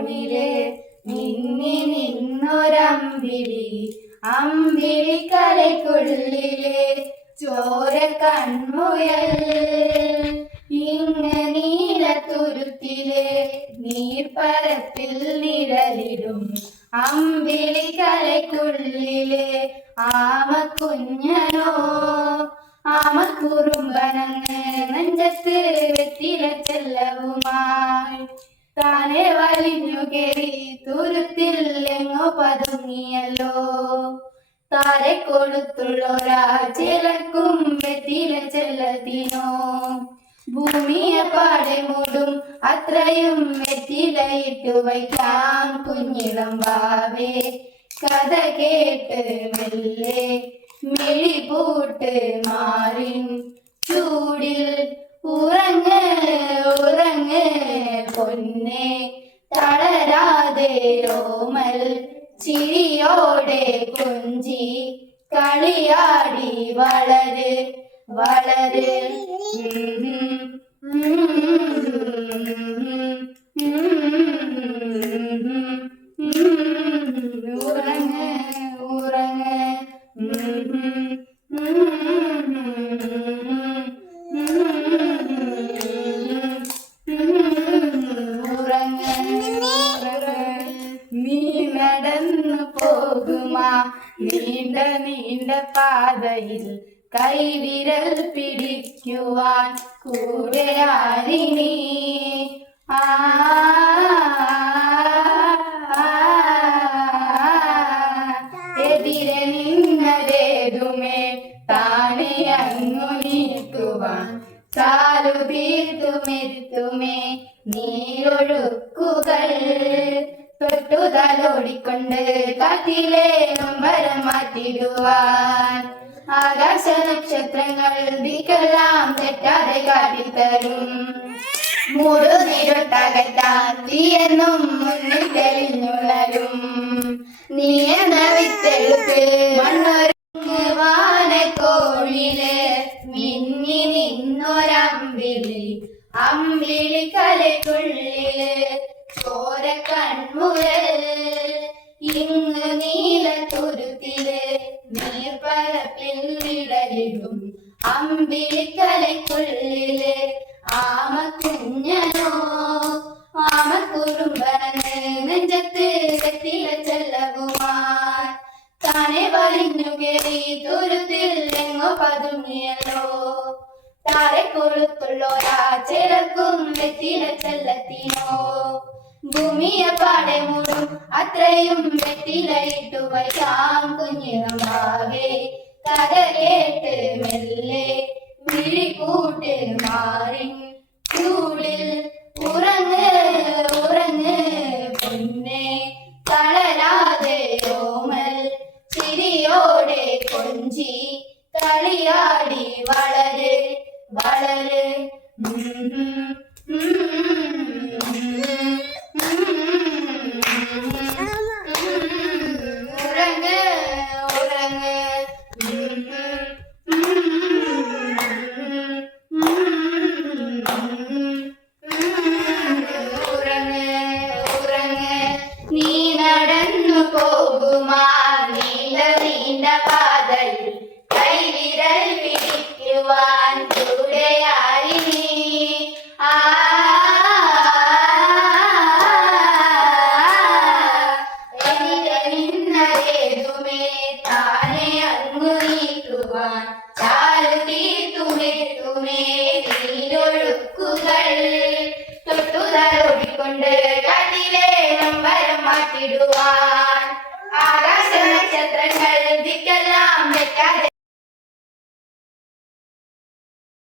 കോണിലെ നിന്നി നിന്നൊരമ്പിളി അമ്പിളി കലക്കുള്ളിലെ ചോര കൺമുയൽ. ഇങ്ങ നീലത്തുരുത്തിലെ നീർപ്പരപ്പിൽ നിഴലിടും അമ്പിളി കലക്കുള്ളിലെ ആമക്കുഞ്ഞനോ. ആമക്കുറുമ്പനങ്ങ് നെഞ്ചത്ത് വെത്തില ചെല്ലവുമായി താനെ വലിഞ്ഞു കേറി തുരുത്തിൽ എങ്ങോ പതുങ്ങിയല്ലോ. താരെ കൊടുത്തുള്ളൊരാ ചിലക്കും വെത്തില ഭൂമിയെ പാടെ മൂടും അത്രയും വെറ്റിലയിട്ടു വയ്ക്കാം കുഞ്ഞിളം വാവേ കഥ കേട്ട് മെല്ലെ മിഴി പൂട്ട് മാറിൻ. ചൂടിൽ ഉറങ്ങ് പൊന്നെ തളരാതെ ഓമൽ ചിരിയോടെ കൊഞ്ചി കളിയാടി വളര് വളര് പോകുമാ? നീണ്ട നീണ്ട പാതയിൽ കൈവിരൽ പിടിക്കുവാൻ കൂടെ ആരിനി? ആ എതിരെ നിന്നതേതുമേ? താനെ അങ്ങു നീക്കുവാൻ ചാലു തീർത്തുമെത്തുമേ? നീരൊഴുക്കുകൾ തൊട്ടുതലോടിക്കൊണ്ട് കാറ്റിലെ നൊമ്പരം മാറ്റിടുവാൻ. ആകാശ നക്ഷത്രങ്ങൾ ദിക്കെല്ലാം തെറ്റാതെ കാട്ടി തരും. മൂടു നീരൊട്ടകറ്റാൻ തീയെന്നും മുന്നിൽ തെളിഞ്ഞുണരും. നീ എന്ന വിത്തെടുത്ത് മണ്ണൊരുങ്ങ് വാനക്കോഴിലെ മിന്നി നിന്നൊരമ്പിളി അമ്പിളി കലക്കുള്ളിൽ ചോര കൺമുരൽ ഇങ്ങ് നീല തുരുത്തിൽ നീർപ്പരപ്പിൽ വിടലിടും അമ്പിളി കലയ്ക്കുള്ളിൽ ആമ കുഞ്ഞനോ താനെ വലിഞ്ഞു കയറി തുരുത്തിൽ എങ്ങോ പതുങ്ങിയല്ലോ. താരെ ചെല്ലത്തിനോ. ഭൂമിയെ പാടെ മൂടും. അത്രയും വെട്ടിലയിട്ടു വയ്ക്കാം കുഞ്ഞിറമ്പാവേ കഥ കേട്ട് മെല്ലെ വിഴിക്കൂട്ട് മാറി ചൂടിൽ ഉറങ്ങ് ഉറങ്ങ് പൊന്നെ. തളരാതെ ഓമൽ ചിരിയോടെ കൊഞ്ചി. കളിയാടി വളര് വളര്. ഇടുവാൻ ആകാശ നക്ഷത്രങ്ങൾ ദിക്കെല്ലാം തെറ്റാതെ